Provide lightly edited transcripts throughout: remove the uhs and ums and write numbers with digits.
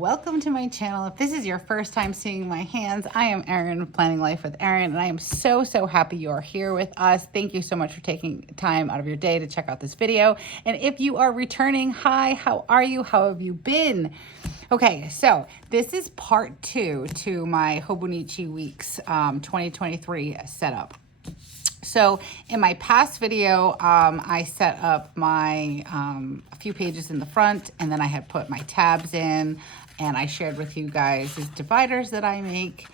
welcome to my channel. If this is your first time seeing my hands, I am Erin, Planning Life with Erin, and I am so happy you are here with us. Thank you so much for taking time out of your day to check out this video. And if you are returning, hi, how are you? How have you been? Okay, so this is part 2 to my Hobonichi Weeks 2023 setup. So in my past video, I set up my a few pages in the front, and then I had put my tabs in, and I shared with you guys these dividers that I make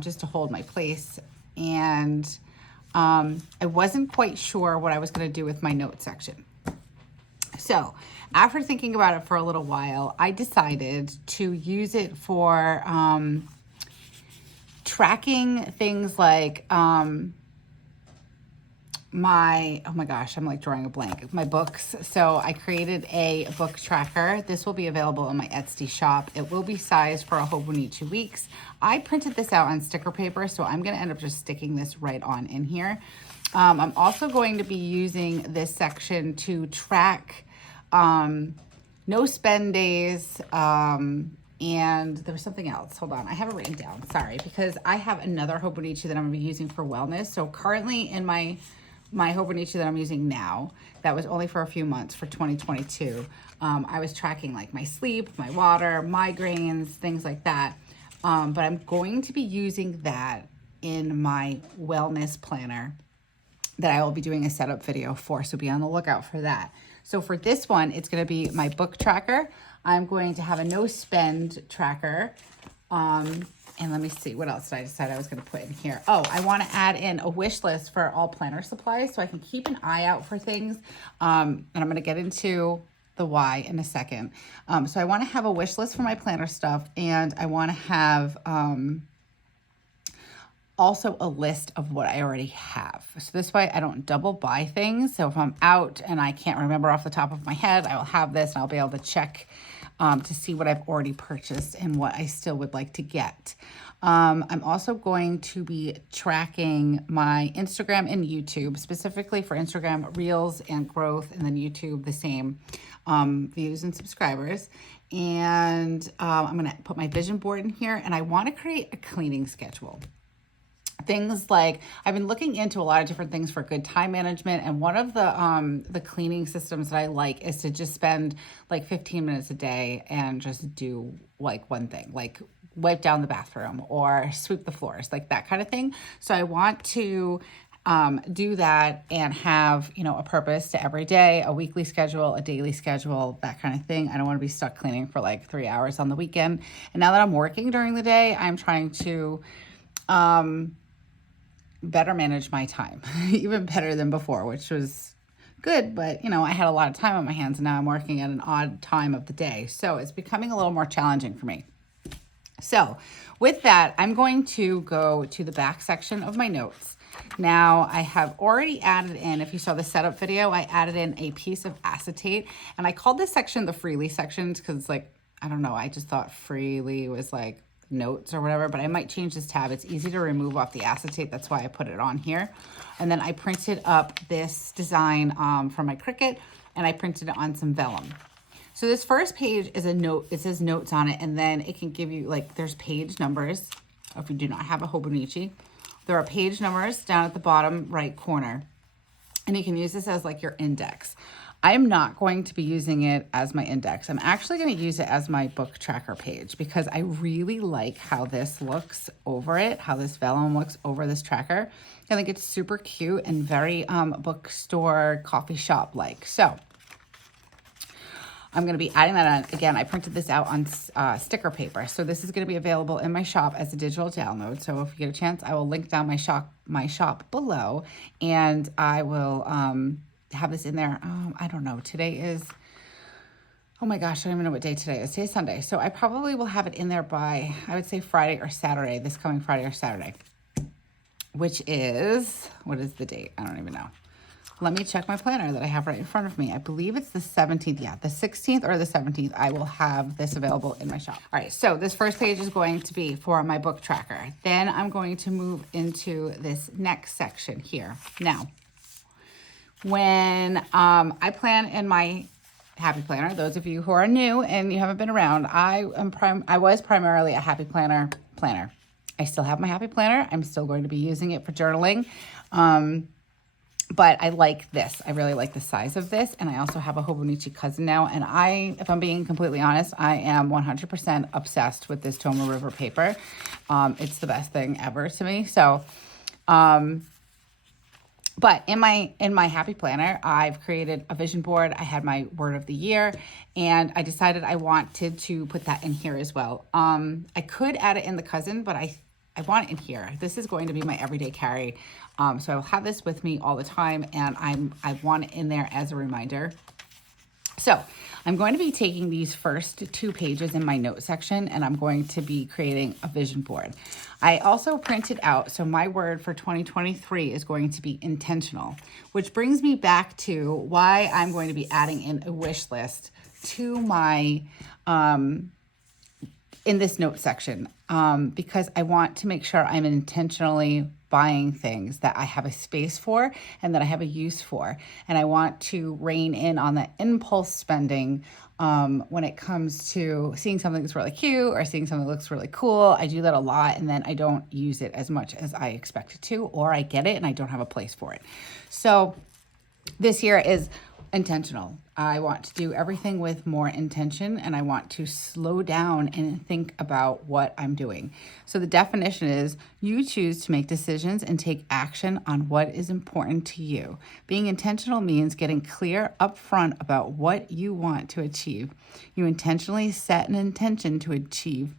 just to hold my place. And I wasn't quite sure what I was going to do with my note section. So after thinking about it for a little while, I decided to use it for tracking things like oh my gosh, I'm like drawing a blank, my books. So I created a book tracker. This will be available in my Etsy shop. It will be sized for a Hobonichi Weeks. I printed this out on sticker paper, so I'm going to end up just sticking this right on in here. I'm also going to be using this section to track no spend days, and there was something else. Hold on, I have it written down, sorry, because I have another Hobonichi that I'm going to be using for wellness. So currently in my Hobonichi that I'm using now, that was only for a few months for 2022. I was tracking like my sleep, my water, migraines, things like that. But I'm going to be using that in my wellness planner that I will be doing a setup video for, so be on the lookout for that. So for this one, it's going to be my book tracker. I'm going to have a no spend tracker. And let me see, what else did I decide I was going to put in here? Oh, I want to add in a wish list for all planner supplies so I can keep an eye out for things. And I'm going to get into the why in a second. So I want to have a wish list for my planner stuff, and I want to have also a list of what I already have. So this way I don't double buy things. So if I'm out and I can't remember off the top of my head, I will have this and I'll be able to check to see what I've already purchased and what I still would like to get. I'm also going to be tracking my Instagram and YouTube, specifically for Instagram Reels and growth, and then YouTube the same, views and subscribers. And I'm going to put my vision board in here, and I want to create a cleaning schedule. Things like, I've been looking into a lot of different things for good time management, and one of the cleaning systems that I like is to just spend like 15 minutes a day and just do like one thing, like wipe down the bathroom or sweep the floors, like that kind of thing. So I want to do that and have, you know, a purpose to every day, a weekly schedule, a daily schedule, that kind of thing. I don't want to be stuck cleaning for like 3 hours on the weekend. And now that I'm working during the day, I'm trying to better manage my time, even better than before, which was good. But, you know, I had a lot of time on my hands, and now I'm working at an odd time of the day. So it's becoming a little more challenging for me. So with that, I'm going to go to the back section of my notes. Now I have already added in, if you saw the setup video, I added in a piece of acetate, and I called this section the freely section because, like, I don't know, I just thought freely was like notes or whatever, but I might change this tab. It's easy to remove off the acetate. That's why I put it on here. And then I printed up this design from my Cricut, and I printed it on some vellum. So this first page is a note. It says notes on it, and then it can give you, like, there's page numbers. If you do not have a Hobonichi, there are page numbers down at the bottom right corner, and you can use this as like your index. I'm not going to be using it as my index. I'm actually going to use it as my book tracker page because I really like how this looks over it, how this vellum looks over this tracker. I think it's super cute and very bookstore, coffee shop like. So I'm going to be adding that on. Again, I printed this out on sticker paper. So this is going to be available in my shop as a digital download. So if you get a chance, I will link down my shop below, and I will have this in there. I don't know. Today is, oh my gosh, I don't even know what day today is. Today's Sunday. So I probably will have it in there by, I would say, Friday or Saturday, this coming Friday or Saturday, which is, what is the date? I don't even know. Let me check my planner that I have right in front of me. I believe it's the 17th. Yeah, the 16th or the 17th, I will have this available in my shop. All right, so this first page is going to be for my book tracker. Then I'm going to move into this next section here. Now, when I plan in my Happy Planner. Those of you who are new and you haven't been around, I was primarily a Happy Planner planner. I still have my Happy Planner. I'm still going to be using it for journaling. But I like this. I really like the size of this. And I also have a Hobonichi cousin now. And if I'm being completely honest, I am 100% obsessed with this Toma River paper. It's the best thing ever to me. So, but in my Happy Planner, I've created a vision board. I had my word of the year, and I decided I wanted to put that in here as well. I could add it in the cousin, but I want it in here. This is going to be my everyday carry. So I'll have this with me all the time, and I want it in there as a reminder. So I'm going to be taking these first 2 pages in my note section, and I'm going to be creating a vision board. I also printed out, so my word for 2023 is going to be intentional, which brings me back to why I'm going to be adding in a wish list to my, in this note section, because I want to make sure I'm intentionally buying things that I have a space for and that I have a use for. And I want to rein in on the impulse spending when it comes to seeing something that's really cute or seeing something that looks really cool. I do that a lot, and then I don't use it as much as I expected to, or I get it and I don't have a place for it. So this year is intentional. I want to do everything with more intention, and I want to slow down and think about what I'm doing. So the definition is you choose to make decisions and take action on what is important to you. Being intentional means getting clear up front about what you want to achieve. You intentionally set an intention to achieve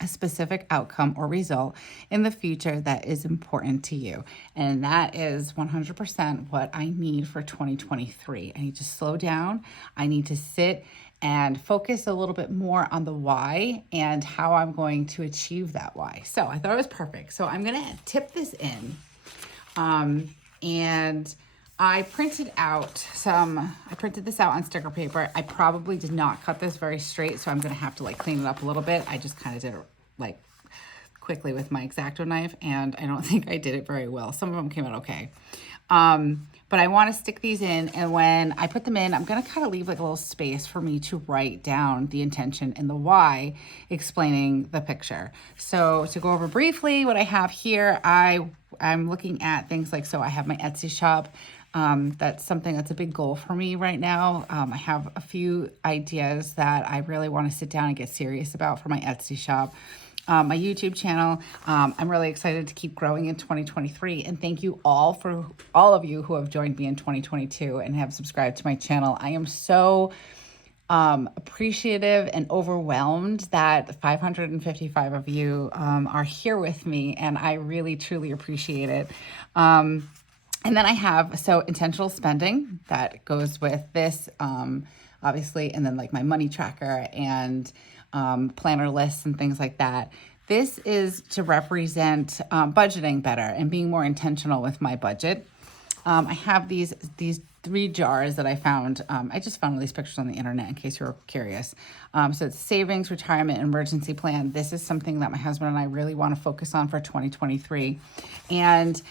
a specific outcome or result in the future that is important to you. And that is 100% what I need for 2023. I need to slow down. I need to sit and focus a little bit more on the why and how I'm going to achieve that why. So I thought it was perfect. So I'm going to tip this in. And I printed this out on sticker paper. I probably did not cut this very straight, so I'm going to have to clean it up a little bit. I just kind of did it quickly with my X-Acto knife, and I don't think I did it very well. Some of them came out okay. But I want to stick these in, and when I put them in, I'm going to kind of leave a little space for me to write down the intention and the why, explaining the picture. So to go over briefly what I have here, I'm looking at things so I have my Etsy shop. That's something that's a big goal for me right now. I have a few ideas that I really want to sit down and get serious about for my Etsy shop. My YouTube channel, I'm really excited to keep growing in 2023. And thank you all of you who have joined me in 2022 and have subscribed to my channel. I am so appreciative and overwhelmed that 555 of you are here with me, and I really, truly appreciate it. And then I have, intentional spending that goes with this, obviously, and then my money tracker and planner lists and things like that. This is to represent budgeting better and being more intentional with my budget. I have these 3 jars that I found. I just found all these pictures on the internet in case you're curious. So it's savings, retirement, emergency plan. This is something that my husband and I really want to focus on for 2023. And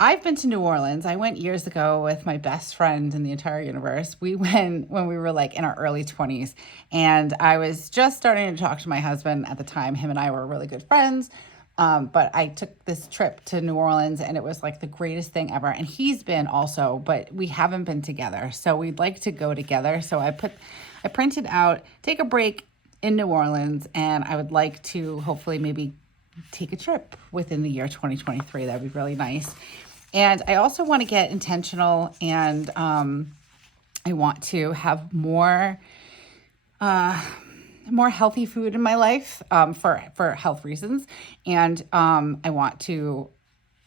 I've been to New Orleans. I went years ago with my best friend in the entire universe. We went when we were in our early 20s, and I was just starting to talk to my husband at the time. Him and I were really good friends, but I took this trip to New Orleans, and it was the greatest thing ever. And he's been also, but we haven't been together, so we'd like to go together. So I printed out, take a break in New Orleans, and I would like to hopefully maybe take a trip within the year 2023. That'd be really nice. And I also want to get intentional, and I want to have more healthy food in my life for health reasons. And I want to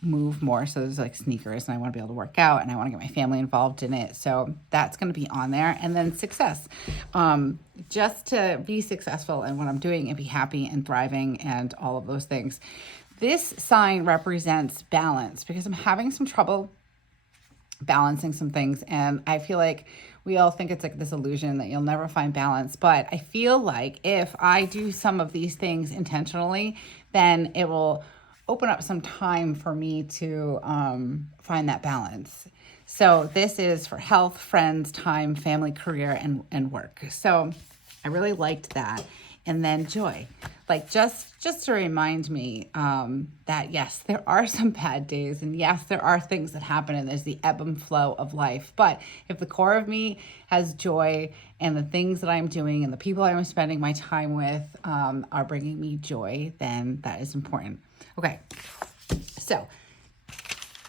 move more. So there's sneakers, and I want to be able to work out, and I want to get my family involved in it. So that's going to be on there. And then success, just to be successful in what I'm doing and be happy and thriving and all of those things. This sign represents balance, because I'm having some trouble balancing some things. And I feel like we all think it's this illusion that you'll never find balance. But I feel like if I do some of these things intentionally, then it will open up some time for me to find that balance. So this is for health, friends, time, family, career, and work. So I really liked that. And then joy, like just to remind me that yes, there are some bad days, and yes, there are things that happen, and there's the ebb and flow of life. But if the core of me has joy, and the things that I'm doing and the people I'm spending my time with are bringing me joy, then that is important. Okay, so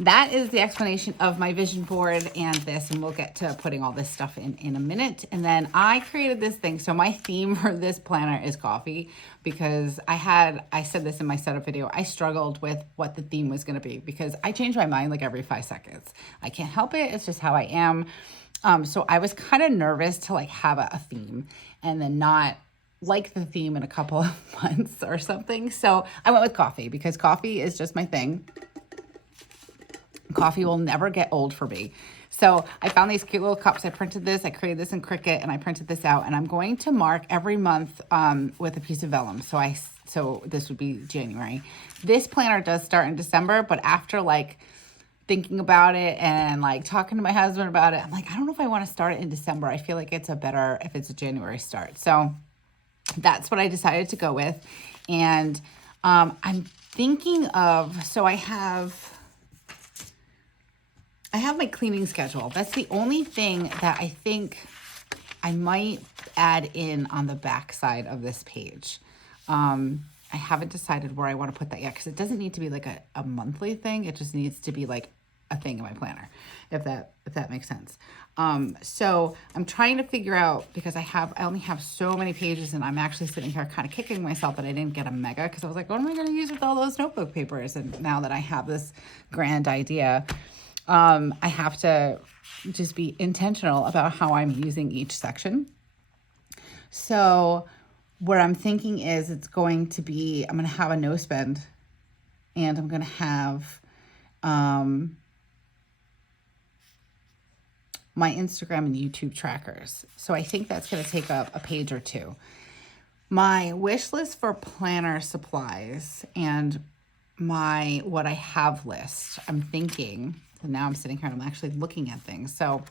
that is the explanation of my vision board and this, and we'll get to putting all this stuff in a minute. And then I created this thing. So my theme for this planner is coffee, because I said this in my setup video, I struggled with what the theme was going to be because I change my mind like every 5 seconds. I can't help it. It's just how I am. So I was kind of nervous to like have a theme and then not like the theme in a couple of months or something. So I went with coffee because coffee is just my thing. Coffee will never get old for me. So I found these cute little cups. I printed this. I created this in Cricut and I printed this out. And I'm going to mark every month with a piece of vellum. So this would be January. This planner does start in December, but after like thinking about it and like talking to my husband about it, I'm like, I don't know if I want to start it in December. I feel like it's a better if it's a January start. So that's what I decided to go with. And I'm thinking of, so I have my cleaning schedule. That's the only thing that I think I might add in on the back side of this page. I haven't decided where I want to put that yet because it doesn't need to be like a monthly thing. It just needs to be like a thing in my planner, if that makes sense. So I'm trying to figure out, because I only have so many pages, and I'm actually sitting here kind of kicking myself that I didn't get a mega, because I was like, what am I going to use with all those notebook papers? And now that I have this grand idea, I have to just be intentional about how I'm using each section. So what I'm thinking is I'm going to have a no spend, and I'm going to have my Instagram and YouTube trackers. So I think that's going to take up a page or two. My wish list for planner supplies and my what I have list, I'm thinking, and now I'm sitting here and I'm actually looking at things. So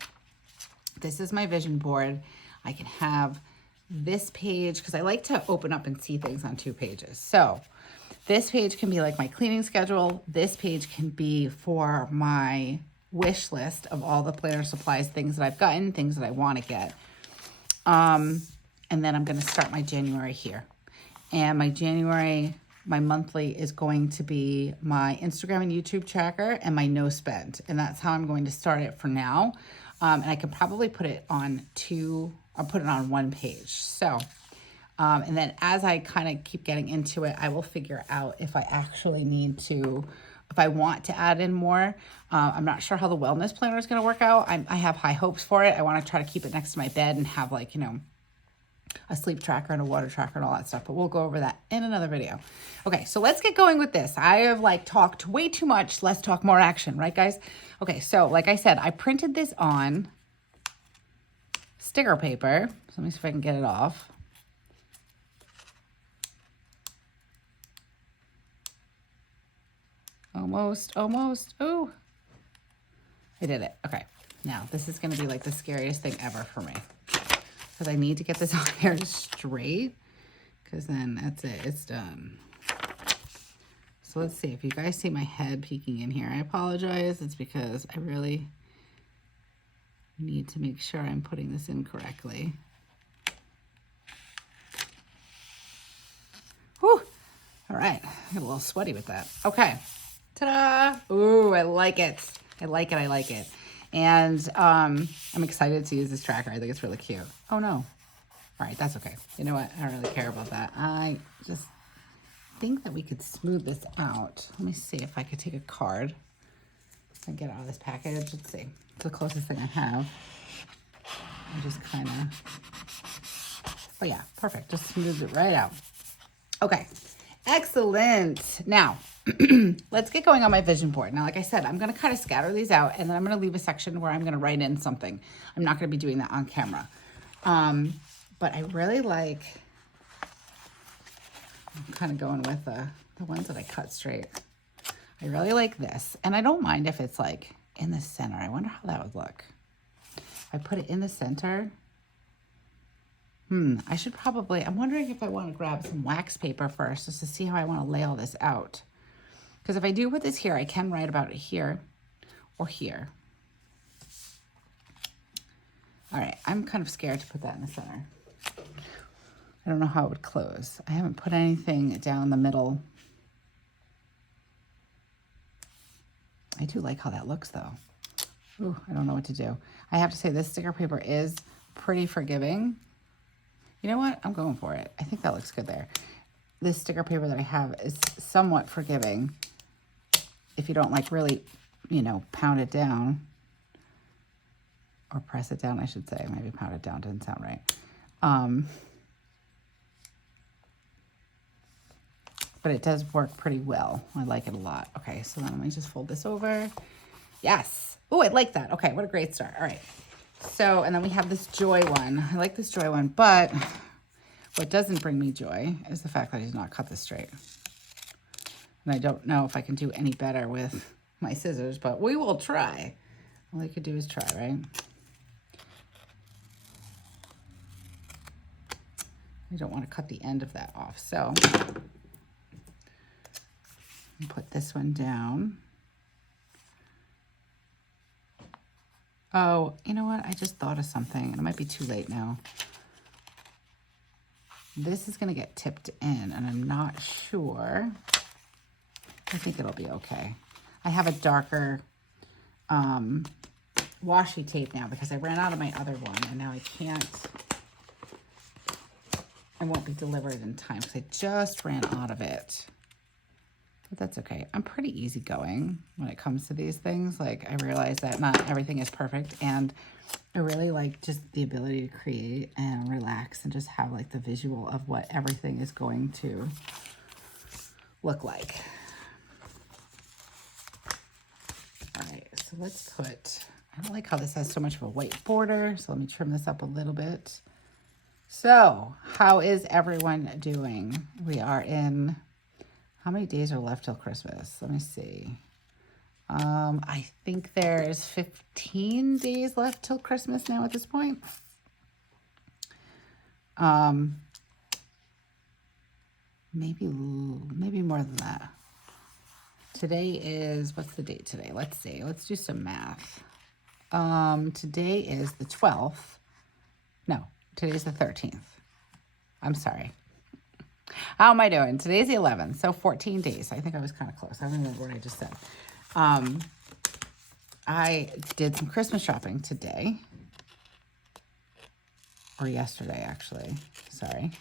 this is my vision board. I can have this page because I like to open up and see things on 2 pages. So this page can be like my cleaning schedule. This page can be for my wish list of all the planner supplies, things that I've gotten, things that I want to get. And then I'm going to start my January here. And my monthly is going to be my Instagram and YouTube tracker and my no spend. And that's how I'm going to start it for now. And I could probably put it on 1 page. So, and then as I kind of keep getting into it, I will figure out if I actually if I want to add in more. I'm not sure how the wellness planner is going to work out. I have high hopes for it. I want to try to keep it next to my bed and have like, a sleep tracker and a water tracker and all that stuff, but we'll go over that in another video. Okay, so let's get going with this. I have like talked way too much. Let's talk more action, right guys? Okay, so like I said, I printed this on sticker paper. So let me see if I can get it off. Almost. Ooh, I did it. Okay, now this is gonna be like the scariest thing ever for me, because I need to get this on here straight, because then that's it, it's done. So let's see, if you guys see my head peeking in here, I apologize. It's because I really need to make sure I'm putting this in correctly. Whew, all right, I got a little sweaty with that. Okay, ta-da, ooh, I like it. I like it. And I'm excited to use this tracker. I think it's really cute. Oh no. All right, that's okay. You know what? I don't really care about that. I just think that we could smooth this out. Let me see if I could take a card and get it out of this package. Let's see. It's the closest thing I have. I just kind of, oh yeah, perfect. Just smooth it right out. Okay, excellent. Now, let's get going on my vision board. Now, like I said, I'm going to kind of scatter these out, and then I'm going to leave a section where I'm going to write in something. I'm not going to be doing that on camera. But I really like, I'm kind of going with the ones that I cut straight. I really like this. And I don't mind if it's like in the center. I wonder how that would look. If I put it in the center, I should probably, I'm wondering if I want to grab some wax paper first just to see how I want to lay all this out. Because if I do put this here, I can write about it here or here. All right, I'm kind of scared to put that in the center. I don't know how it would close. I haven't put anything down the middle. I do like how that looks though. Ooh, I don't know what to do. I have to say this sticker paper is pretty forgiving. You know what? I'm going for it. I think that looks good there. This sticker paper that I have is somewhat forgiving if you don't like really, you know, pound it down. Or press it down, I should say. Maybe pound it down doesn't sound right. But it does work pretty well. I like it a lot. Okay, so then let me just fold this over. Yes. Oh, I like that. Okay, what a great start. All right. So, and then we have this joy one. I like this joy one, but what doesn't bring me joy is the fact that I did not cut this straight. And I don't know if I can do any better with my scissors, but we will try. All I could do is try, right? I don't want to cut the end of that off, so I'll put this one down. Oh, you know what? I just thought of something, and it might be too late now. This is going to get tipped in, and I'm not sure. I think it'll be okay. I have a darker washi tape now because I ran out of my other one, and now I can't. I won't be delivered in time because I just ran out of it. But that's okay. I'm pretty easygoing when it comes to these things. Like, I realize that not everything is perfect, and I really like just the ability to create and relax and just have like the visual of what everything is going to look like. All right, so let's put, I don't like how this has so much of a white border, so let me trim this up a little bit. So, how is everyone doing? We are in, how many days are left till Christmas? Let me see. I think there's 15 days left till Christmas now at this point. Maybe more than that. Today is, what's the date today? Let's see. Let's do some math. Today is the 12th. No, today's the 13th. I'm sorry. How am I doing? Today's the 11th, so 14 days. I think I was kind of close. I don't remember what I just said. I did some Christmas shopping today. Or yesterday, actually. Sorry.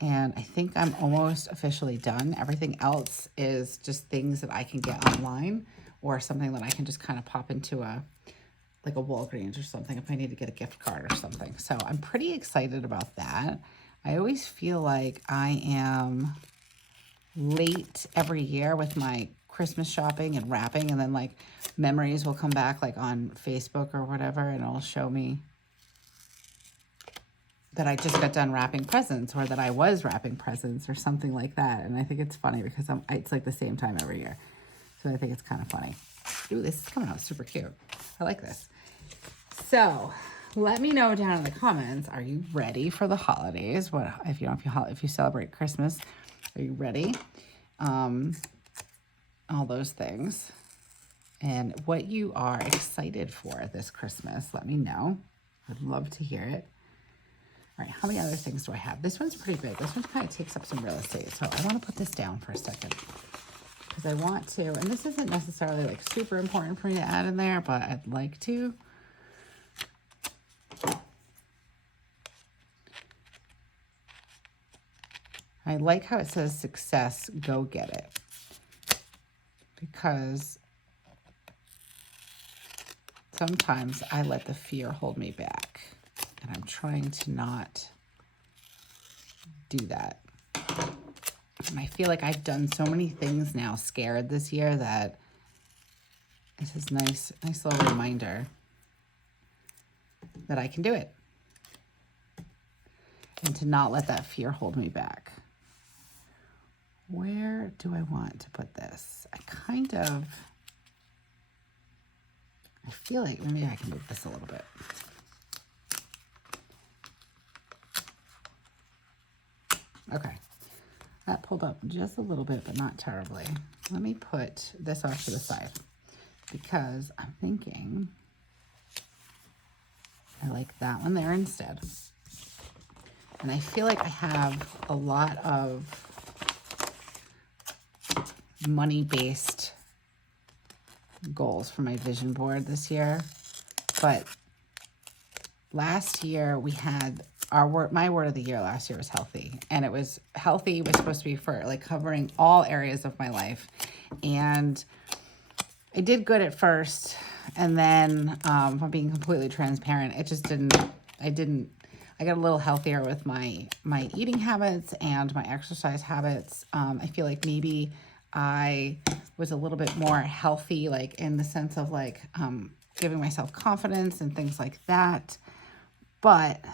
And I think I'm almost officially done. Everything else is just things that I can get online or something that I can just kind of pop into like a Walgreens or something if I need to get a gift card or something. So I'm pretty excited about that. I always feel like I am late every year with my Christmas shopping and wrapping, and then like memories will come back like on Facebook or whatever, and it'll show me that I just got done wrapping presents or that I was wrapping presents or something like that. And I think it's funny because it's like the same time every year. So I think it's kind of funny. Ooh, this is coming out super cute. I like this. So let me know down in the comments, are you ready for the holidays? What if you celebrate Christmas, are you ready? All those things. And what you are excited for this Christmas, let me know. I'd love to hear it. All right, how many other things do I have? This one's pretty big. This one kind of takes up some real estate. So I want to put this down for a second because I want to, and this isn't necessarily like super important for me to add in there, but I'd like to. I like how it says success, go get it. Because sometimes I let the fear hold me back. And I'm trying to not do that. And I feel like I've done so many things now scared this year that this is nice little reminder that I can do it. And to not let that fear hold me back. Where do I want to put this? I kind of I feel like maybe I can move this a little bit. Okay, that pulled up just a little bit, but not terribly. Let me put this off to the side because I'm thinking I like that one there instead. And I feel like I have a lot of money-based goals for my vision board this year. But last year we had my word of the year last year was healthy. And it was healthy was supposed to be for like covering all areas of my life. And I did good at first. And then if I'm being completely transparent, it just I got a little healthier with my eating habits and my exercise habits. I feel like maybe I was a little bit more healthy, like in the sense of like giving myself confidence and things like that. But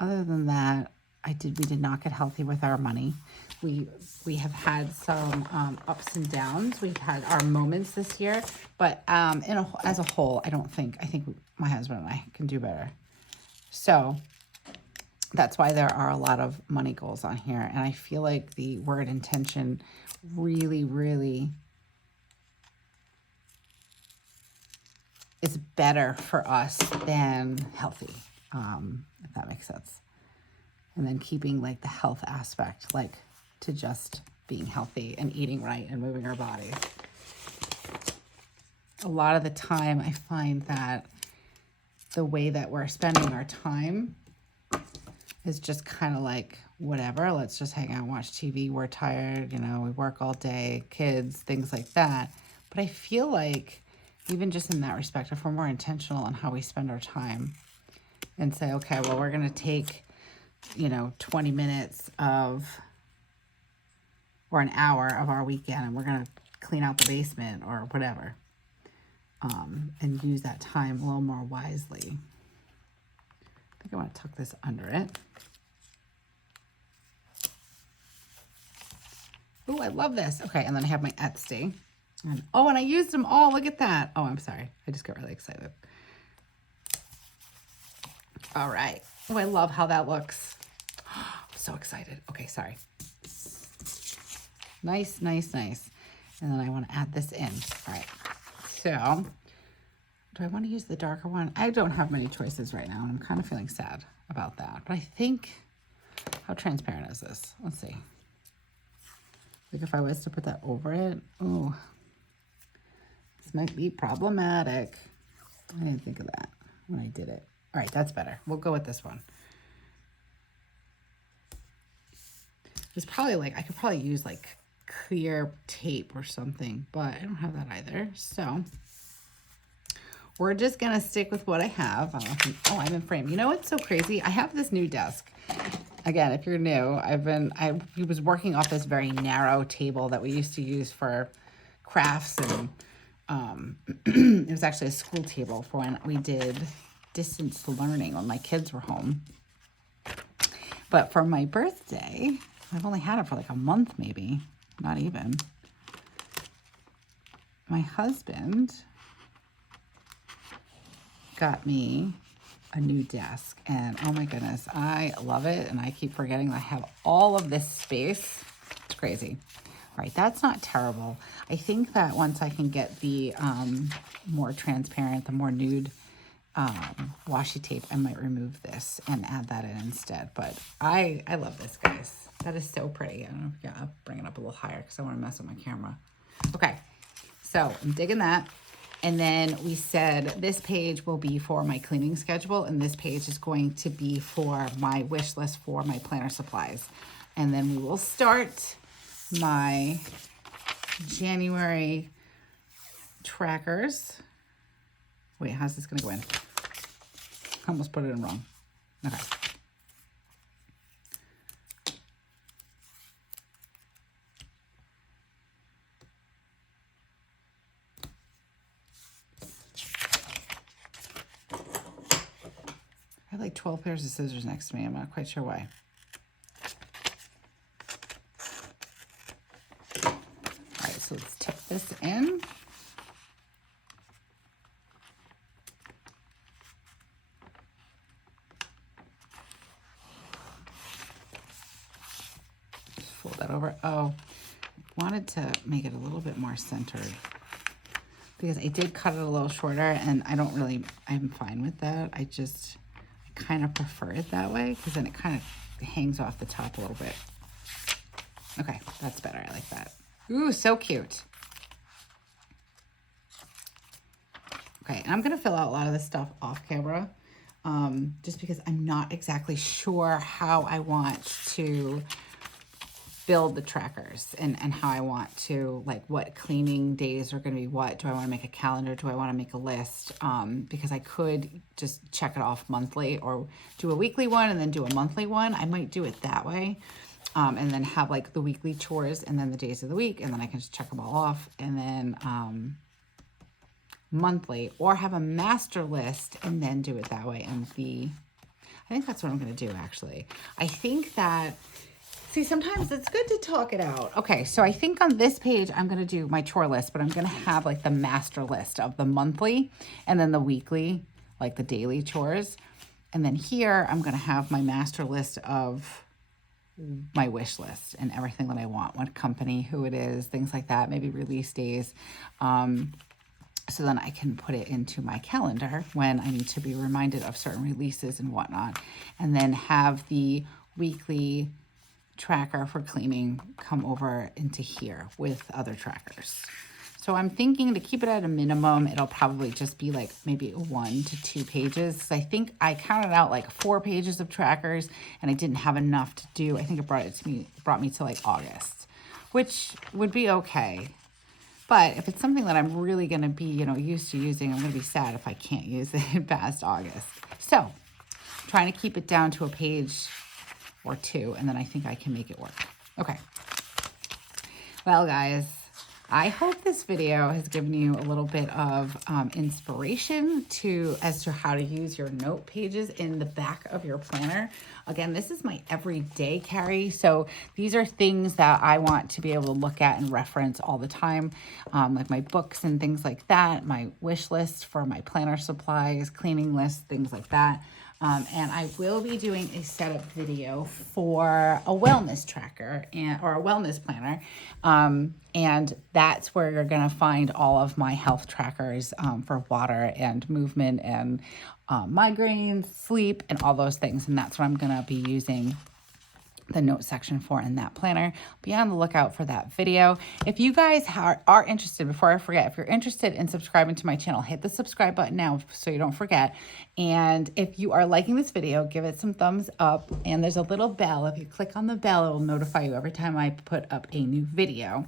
other than that, we did not get healthy with our money. We have had some ups and downs. We've had our moments this year, but as a whole, I think my husband and I can do better. So that's why there are a lot of money goals on here. And I feel like the word intention really, really is better for us than healthy, if that makes sense. And then keeping like the health aspect, like to just being healthy and eating right and moving our bodies. A lot of the time I find that the way that we're spending our time is just kind of like, whatever, let's just hang out and watch TV. We're tired, we work all day, kids, things like that. But I feel like even just in that respect, if we're more intentional on how we spend our time and say, okay, well, we're going to take, 20 minutes or an hour of our weekend and we're going to clean out the basement or whatever. And use that time a little more wisely. I think I want to tuck this under it. Oh, I love this. Okay, and then I have my Etsy. And I used them all. Look at that. Oh, I'm sorry. I just got really excited. All right. Oh, I love how that looks. I'm so excited. Okay, sorry. Nice, nice, nice. And then I want to add this in. All right. So, do I want to use the darker one? I don't have many choices right now, and I'm kind of feeling sad about that. But I think, how transparent is this? Let's see. Like if I was to put that over it, oh, this might be problematic. I didn't think of that when I did it. All right, that's better. We'll go with this one. It's probably like, I could probably use like clear tape or something, but I don't have that either. So we're just gonna stick with what I have. I'm in frame. You know what's so crazy? I have this new desk. Again, if you're new, I was working off this very narrow table that we used to use for crafts, and it was actually a school table for when we did distance learning when my kids were home. But for my birthday, I've only had it for like a month, maybe, not even. My husband got me a new desk, and oh my goodness, I love it, and I keep forgetting I have all of this space. It's crazy. All right, that's not terrible. I think that once I can get the more transparent, the more nude washi tape, I might remove this and add that in instead. But I love this, guys. That is so pretty. I don't know if I'll bring it up a little higher because I want to mess with my camera. Okay, so I'm digging that. And then we said this page will be for my cleaning schedule, and this page is going to be for my wish list for my planner supplies. And then we will start my January trackers. Wait, how's this gonna go in? I almost put it in wrong. Okay. I have like 12 pairs of scissors next to me. I'm not quite sure why. All right, so let's tip this in. fold that over. Oh, wanted to make it a little bit more centered because I did cut it a little shorter, and I'm fine with that. I kind of prefer it that way because then it kind of hangs off the top a little bit. Okay, that's better. I like that. Ooh, so cute. Okay, and I'm going to fill out a lot of this stuff off camera just because I'm not exactly sure how I want to build the trackers and how I want to, like, what cleaning days are going to be what. Do I want to make a calendar? Do I want to make a list? Because I could just check it off monthly or do a weekly one and then do a monthly one. I might do it that way. And then have like the weekly chores and then the days of the week, and then I can just check them all off, and then monthly, or have a master list and then do it that way. And I think that's what I'm going to do, actually. I think that, see, sometimes it's good to talk it out. Okay, so I think on this page, I'm going to do my chore list, but I'm going to have like the master list of the monthly and then the weekly, like the daily chores. And then here, I'm going to have my master list of my wish list and everything that I want, what company, who it is, things like that, maybe release days. So then I can put it into my calendar when I need to be reminded of certain releases and whatnot. And then have the weekly tracker for cleaning come over into here with other trackers. So I'm thinking to keep it at a minimum, it'll probably just be like maybe 1 to 2 pages. I think I counted out like 4 pages of trackers and I didn't have enough to do. I think it brought me to like August, which would be okay. But if it's something that I'm really going to be, used to using, I'm going to be sad if I can't use it past August. So I'm trying to keep it down to a page or 2, and then I think I can make it work. Okay. Well, guys, I hope this video has given you a little bit of inspiration as to how to use your note pages in the back of your planner. Again, this is my everyday carry. So these are things that I want to be able to look at and reference all the time, like my books and things like that, my wish list for my planner supplies, cleaning lists, things like that. And I will be doing a setup video for a wellness tracker or a wellness planner. And that's where you're going to find all of my health trackers for water and movement and migraines, sleep, and all those things. And that's what I'm going to be using the note section for in that planner. Be on the lookout for that video. If you guys are interested, before I forget, if you're interested in subscribing to my channel, hit the subscribe button now so you don't forget. And if you are liking this video, give it some thumbs up. And there's a little bell. If you click on the bell, it will notify you every time I put up a new video.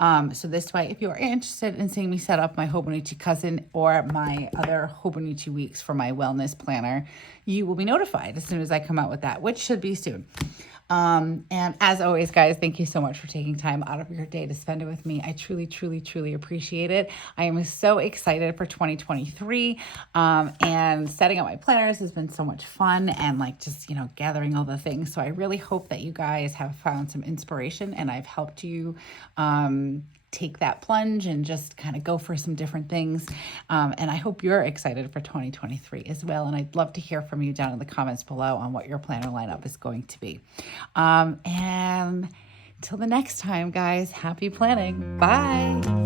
So this way, if you are interested in seeing me set up my Hobonichi cousin or my other Hobonichi Weeks for my wellness planner, you will be notified as soon as I come out with that, which should be soon. And as always, guys, thank you so much for taking time out of your day to spend it with me. I truly, truly, truly appreciate it. I am so excited for 2023. And setting up my planners has been so much fun, and like just, gathering all the things. So I really hope that you guys have found some inspiration and I've helped you, take that plunge and just kind of go for some different things. And I hope you're excited for 2023 as well. And I'd love to hear from you down in the comments below on what your planner lineup is going to be. And until the next time, guys, happy planning. Bye.